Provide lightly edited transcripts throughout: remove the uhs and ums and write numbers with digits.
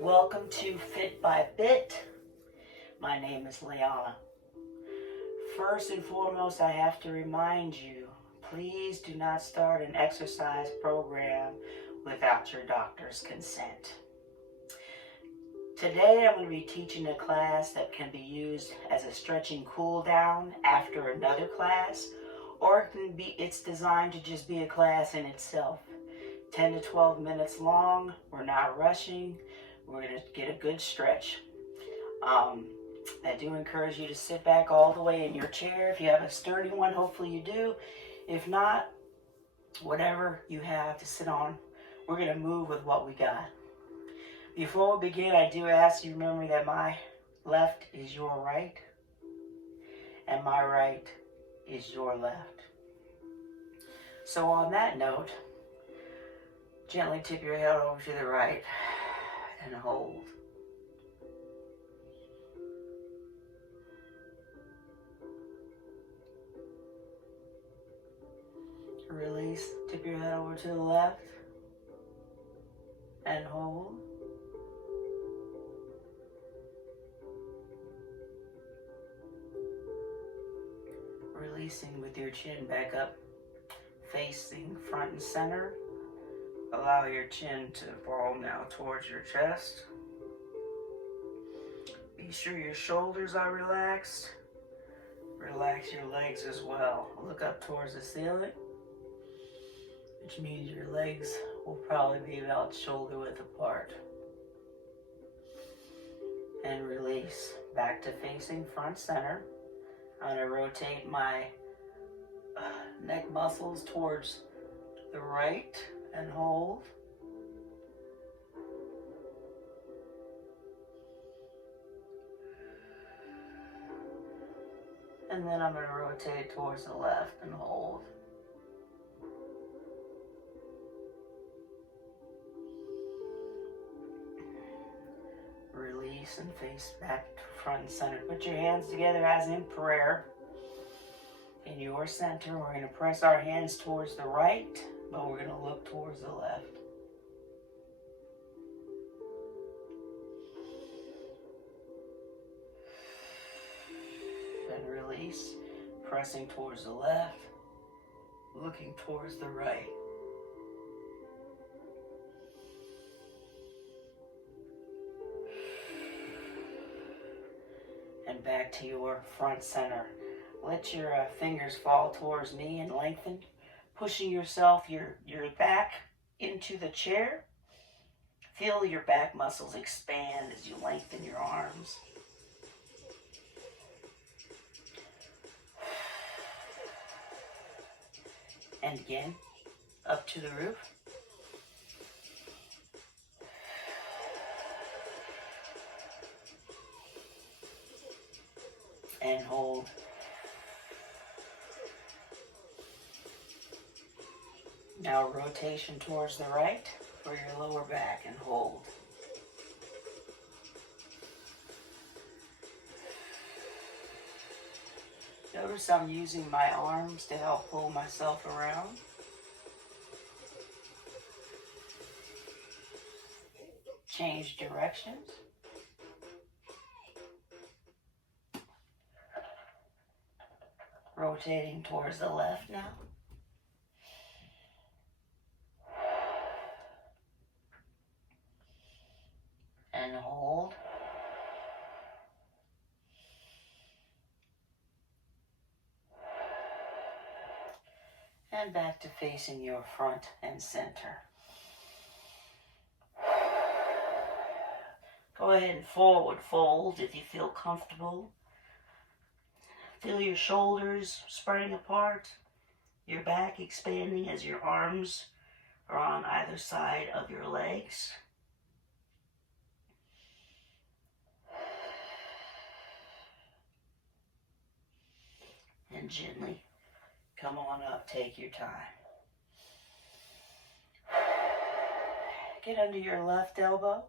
Welcome to Fit by Bit. My name is Liana. First and foremost, I have to remind you, please do not start an exercise program without your doctor's consent. Today I'm going to be teaching a class that can be used as a stretching cool down after another class, or it's designed to just be a class in itself. 10 to 12 minutes long. We're not rushing. We're going to get a good stretch. I do encourage you to sit back all the way in your chair. If you have a sturdy one, hopefully you do. If not, whatever you have to sit on, we're going to move with what we got. Before we begin, I do ask you remember that my left is your right and my right is your left. So on that note, gently tip your head over to the right and hold. Release, tip your head over to the left and hold. Releasing with your chin back up, facing front and center. Allow your chin to fall now towards your chest. Be sure your shoulders are relaxed. Relax your legs as well. Look up towards the ceiling, which means your legs will probably be about shoulder width apart. And release back to facing front center. I'm going to rotate my neck muscles towards the right and hold. And then I'm going to rotate towards the left and hold. Release and face back to front and center. Put your hands together as in prayer. In your center, we're going to press our hands towards the right, but we're going to look towards the left. And release, pressing towards the left, looking towards the right. And back to your front center. Let your fingers fall towards me and lengthen, pushing yourself, your back into the chair. Feel your back muscles expand as you lengthen your arms. And again, up to the roof. And hold. Now rotation towards the right for your lower back and hold. Notice I'm using my arms to help pull myself around. Change directions. Rotating towards the left now. And hold. And back to facing your front and center. Go ahead and forward fold if you feel comfortable. Feel your shoulders spreading apart, your back expanding as your arms are on either side of your legs. And gently come on up, take your time. Get under your left elbow,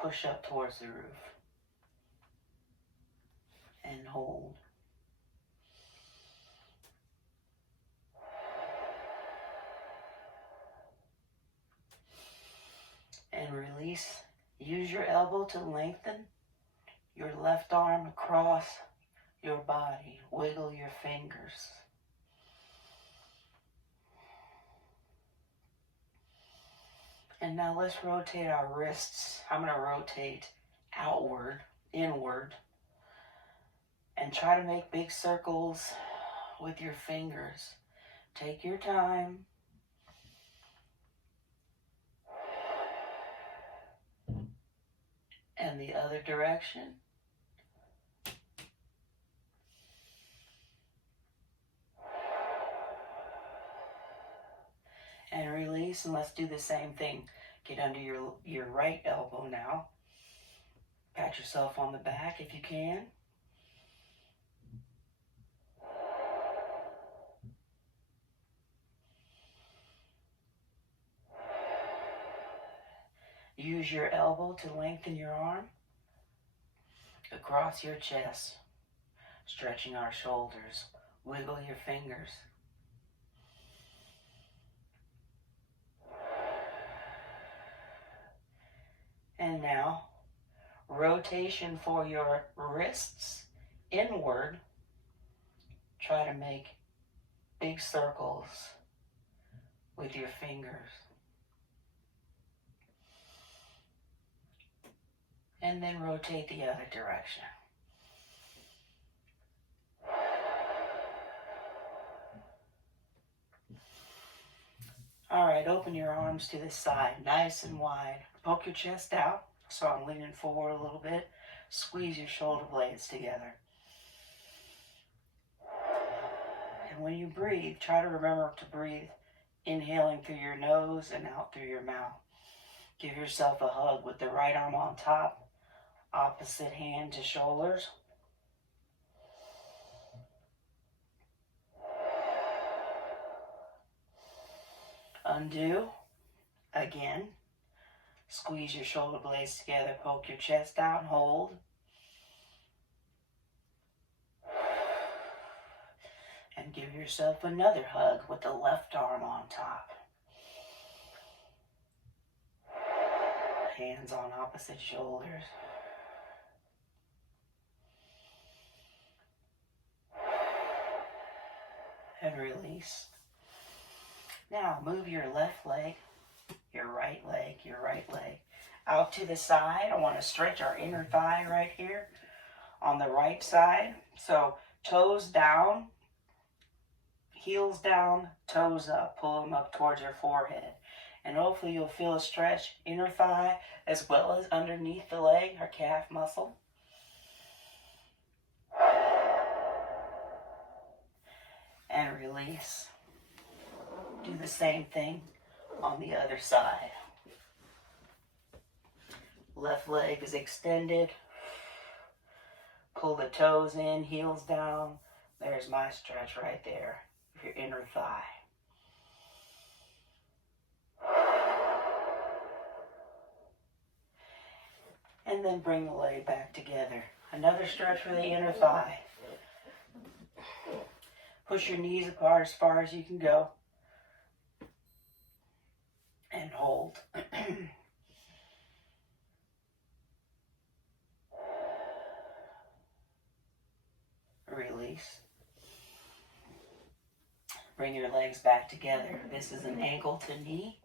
push up towards the roof. And hold. And release Use your elbow to lengthen your left arm across your body. Wiggle your fingers. And now let's rotate our wrists. I'm going to rotate outward, inward, and try to make big circles with your fingers. Take your time. And the other direction. And release, and let's do the same thing. Get under your right elbow now. Pat yourself on the back if you can. Use your elbow to lengthen your arm across your chest, stretching our shoulders. Wiggle your fingers. And now, rotation for your wrists inward. Try to make big circles with your fingers. And then rotate the other direction. All right, open your arms to the side, nice and wide. Poke your chest out, so I'm leaning forward a little bit. Squeeze your shoulder blades together. And when you breathe, try to remember to breathe, inhaling through your nose and out through your mouth. Give yourself a hug with the right arm on top, opposite hand to shoulders. Undo. Again. Squeeze your shoulder blades together, poke your chest out and hold. And give yourself another hug with the left arm on top. Hands on opposite shoulders. And release. Now move your left leg, your right leg, out to the side. I want to stretch our inner thigh right here on the right side. So toes down, heels down, toes up. Pull them up towards your forehead. And hopefully you'll feel a stretch, inner thigh, as well as underneath the leg, our calf muscle. And release. Do the same thing on the other side. Left leg is extended. Pull the toes in, heels down. There's my stretch right there, your inner thigh. And then bring the leg back together. Another stretch for the inner thigh. Push your knees apart as far as you can go. And hold. Release. Bring your legs back together. This is an ankle to knee.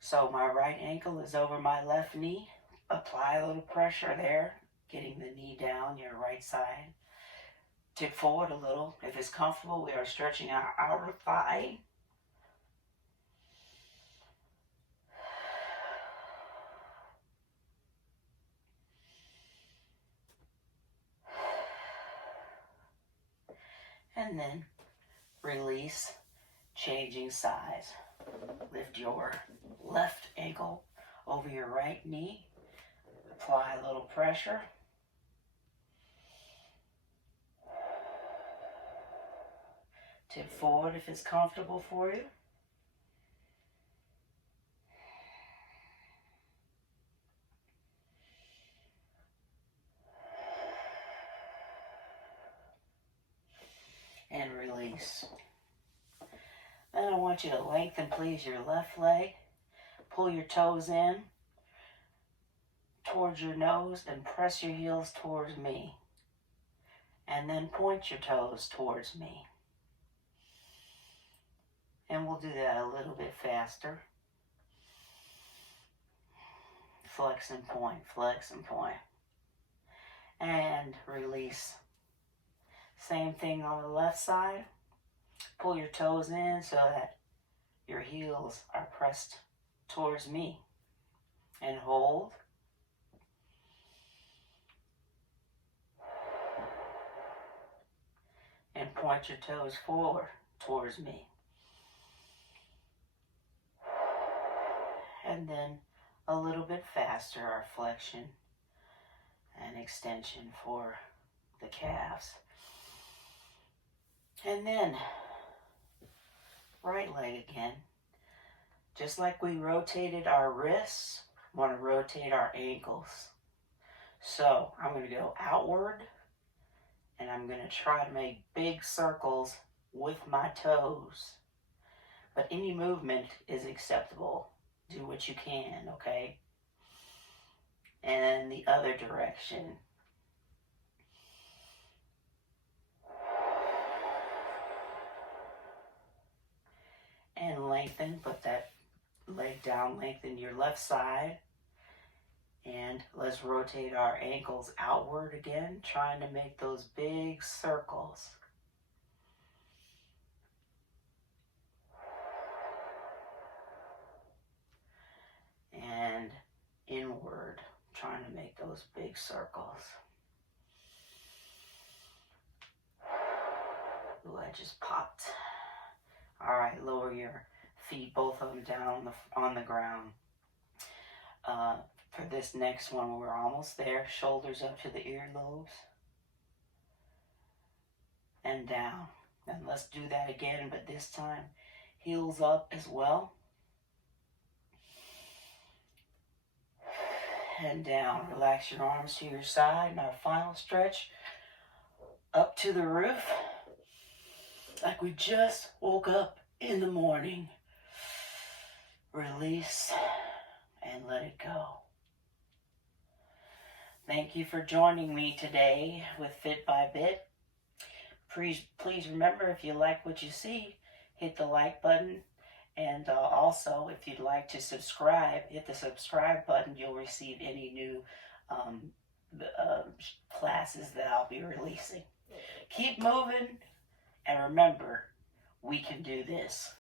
So my right ankle is over my left knee. Apply a little pressure there, getting the knee down your right side. Tip forward a little. If it's comfortable, we are stretching our outer thigh. And then release, changing sides. Lift your left ankle over your right knee. Apply a little pressure. Tip forward if it's comfortable for you. And release. Then I want you to lengthen, please, your left leg. Pull your toes in. towards your nose and press your heels towards me. And then point your toes towards me. And we'll do that a little bit faster. Flex and point, flex and point. And release. Same thing on the left side. Pull your toes in so that your heels are pressed towards me. And hold. And point your toes forward towards me. And then a little bit faster, our flexion and extension for the calves. And then right leg again. Just like we rotated our wrists, we want to rotate our ankles. So I'm going to go outward and I'm going to try to make big circles with my toes. But any movement is acceptable. Do what you can, okay? And the other direction. And lengthen, put that leg down, lengthen your left side. And let's rotate our ankles outward again, trying to make those big circles. And inward, trying to make those big circles. Ooh, I just popped. All right, lower your feet, both of them down on the ground. For this next one, we're almost there. Shoulders up to the earlobes. And down. And let's do that again, but this time, heels up as well. And down. Relax your arms to your side. And our final stretch, up to the roof. Like we just woke up in the morning. Release and let it go. Thank you for joining me today with Fit by Bit. Please remember, if you like what you see, hit the like button. And also, if you'd like to subscribe, hit the subscribe button. You'll receive any new classes that I'll be releasing. Keep moving, and remember, we can do this.